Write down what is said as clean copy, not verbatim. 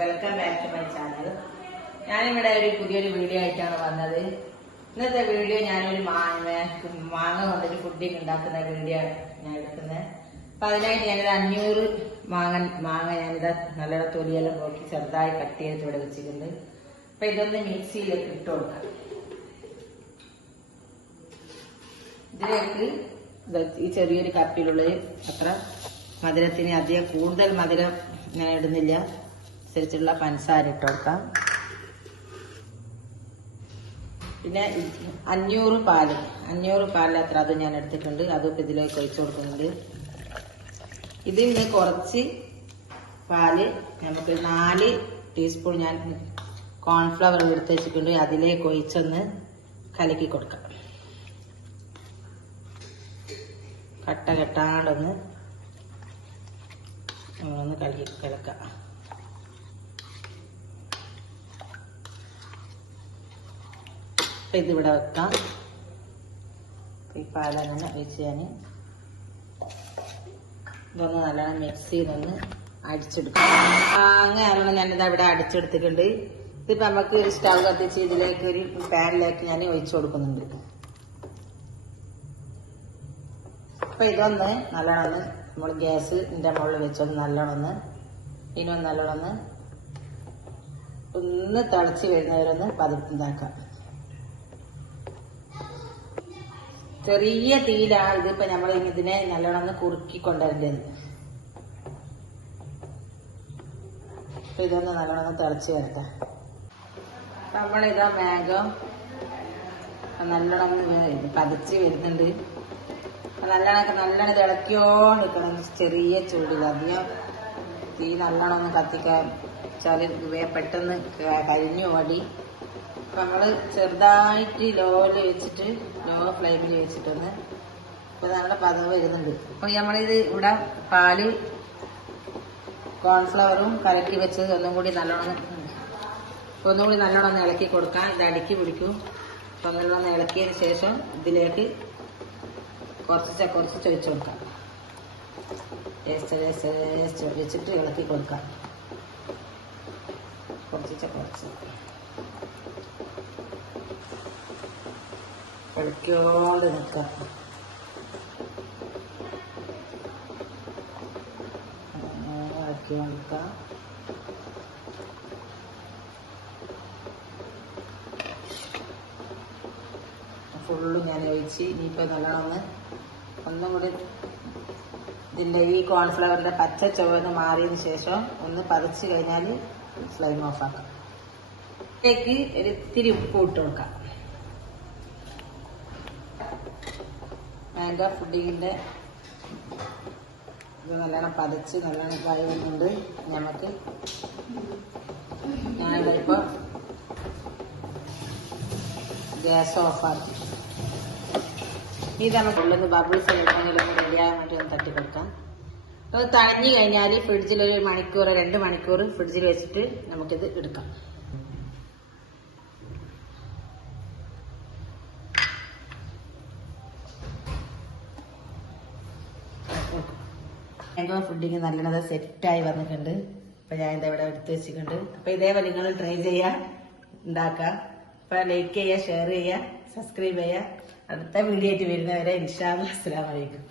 Welcome back to my channel. ഞാനിവിടെ ഒരു പുതിയൊരു വീഡിയോ ആയിട്ടാണ് വന്നത്. ഇന്നത്തെ വീഡിയോ ഞാനൊരു മാങ്ങ കൊണ്ടൊരു ഫുഡിങ് ഉണ്ടാക്കുന്ന വീഡിയോ ഞാൻ എടുക്കുന്നത്. അപ്പൊ അതിനായിട്ട് ഞാനൊരു 500 മാങ്ങ ഞാനിതാ നല്ല തൊലിയെല്ലാം നോക്കി ചെറുതായി കട്ട് ചെയ്തിട്ട് ഇവിടെ വെച്ചിട്ടുണ്ട്. അപ്പൊ ഇതൊന്ന് മിക്സിയിലേക്ക് ഇട്ട് കൊടുക്കാം. ഇതിലേക്ക് ഈ ചെറിയൊരു കപ്പിലുള്ളത് അത്ര മധുരത്തിന് അധികം കൂടുതൽ മധുരം ഞാൻ ഇടുന്നില്ല, അനുസരിച്ചുള്ള പഞ്ചസാര ഇട്ട് കൊടുക്കാം. പിന്നെ 500 പാല് അത്ര അത് ഞാൻ എടുത്തിട്ടുണ്ട്, അതും ഇതിലേക്ക് ഒഴിച്ചു കൊടുക്കുന്നുണ്ട്. ഇതിൽ നിന്ന് കുറച്ച് പാല് നമുക്ക് 4 ടീസ്പൂൺ ഞാൻ കോൺഫ്ലവർ എടുത്ത് വെച്ചിട്ടുണ്ട്, അതിലേക്ക് ഒഴിച്ചൊന്ന് കലക്കി കൊടുക്കാം. കെട്ടാണ്ടൊന്ന് നമ്മളൊന്ന് കലക്കാം. ഇതിവിടെ വെക്കാം. ഈ പാലങ്ങനെ ഒഴിച്ച് ഞാൻ ഇതൊന്ന് നല്ലോണം മിക്സ് ചെയ്തൊന്ന് അടിച്ചെടുക്കാം. അങ്ങനെയാണ് ഞാനിത് ഇവിടെ അടിച്ചെടുത്തിട്ടുണ്ട്. ഇതിപ്പോ നമുക്ക് സ്റ്റവ് കത്തിച്ച് ഇതിലേക്ക് ഒരു പാനിലേക്ക് ഞാൻ ഒഴിച്ചു കൊടുക്കുന്നുണ്ട്. അപ്പൊ ഇതൊന്ന് നല്ലോണം നമ്മൾ ഗ്യാസിന്റെ മുകളിൽ വെച്ചൊന്ന് നല്ലോണം ഒന്ന് തിളച്ച് വരുന്നവരൊന്ന് പതുക്കിതാക്കാം. ചെറിയ തീയിലാണ് ഇതിപ്പോ നമ്മൾ ഇതിനെ നല്ലോണം കുറുക്കി കൊണ്ടുവരേണ്ടത്. അപ്പൊ ഇതൊന്ന് നല്ലോണം തിളച്ച് വരട്ടെ. നമ്മളിതാ മാംഗോ നല്ലോണം പതിച്ച് വരുന്നുണ്ട്. നല്ലോണം തിളക്കിയോണ്ട് നിൽക്കണം, ചെറിയ ചൂടിൽ. അധികം തീ നല്ലോണം ഒന്ന് കത്തിക്കാൻ വെച്ചാല് പെട്ടെന്ന് കരിഞ്ഞു ഓടി. അപ്പൊ നമ്മള് ചെറുതായിട്ട് ലോ ഫ്ലെയിമിൽ വെച്ചിട്ടൊന്ന് ഇപ്പൊ നമ്മുടെ പതവ് വരുന്നുണ്ട്. അപ്പൊ നമ്മളിത് ഇവിടെ പാല് കോൺഫ്ലവറും കലക്കി വെച്ചത് ഒന്നുകൂടി നല്ലോണം ഇളക്കി കൊടുക്കാൻ. ഇത് അടുക്കി പിടിക്കും. അപ്പൊ നല്ലോണം ഇളക്കിയതിന് ശേഷം ഇതിലേക്ക് കുറച്ച് ഒഴിച്ചു കൊടുക്കാം. വെച്ചിട്ട് ഇളക്കി കൊടുക്കാം. കുറച്ച് ഇളക്കിയോണ്ട് നിൽക്കാം. ഇളക്കിയോണ്ടിരിക്കാം. ഫുള്ള് ഞാൻ ഒഴിച്ച് ഇനിയിപ്പോ നല്ലോണം ഒന്നും കൂടി ഇതിന്റെ ഈ കോൺഫ്ലവറിന്റെ പച്ച ചുവന്ന് മാറിയതിന് ശേഷം ഒന്ന് പതച്ച് കഴിഞ്ഞാൽ ഫ്ലെയിം ഓഫ് ആക്കാം. ഇതിലേക്ക് ഒരു ഇത്തിരി ഉപ്പ് ഇട്ട് കൊടുക്കാം. മാംഗോ ഫുഡിങ്ങിന്റെ ഇത് നല്ലോണം പതച്ച് നല്ലോണം കായ വരുന്നുണ്ട്. നമുക്ക് ഞാനിവിടെ ഇപ്പൊ ഗ്യാസ് ഓഫാക്കി. ഇത് നമുക്ക് ഉള്ളത് ബബിൾസ് എങ്ങനെയൊക്കെ റെഡിയാകാൻ വേണ്ടി ഒന്ന് തട്ടി കൊടുക്കാം. അത് തണഞ്ഞു കഴിഞ്ഞാൽ ഫ്രിഡ്ജിൽ ഒരു 2 മണിക്കൂർ ഫ്രിഡ്ജിൽ വെച്ചിട്ട് നമുക്കിത് എടുക്കാം. മാംഗോ ഫുഡിങ് നല്ലോണം സെറ്റായി വന്നിട്ടുണ്ട്. അപ്പൊ ഞാൻ ഇവിടെ എടുത്ത് വെച്ചിട്ടുണ്ട്. അപ്പൊ ഇതേപോലെ നിങ്ങൾ ട്രൈ ചെയ്യാ, ഉണ്ടാക്കാം. അപ്പൊ ലൈക്ക് ചെയ്യുക, ഷെയർ ചെയ്യുക, സബ്സ്ക്രൈബ് ചെയ്യുക. അടുത്ത വീഡിയോ ആയിട്ട് വരുന്നവരെ ഇൻഷാ അല്ലാഹ് അസ്സലാമു അലൈക്കും.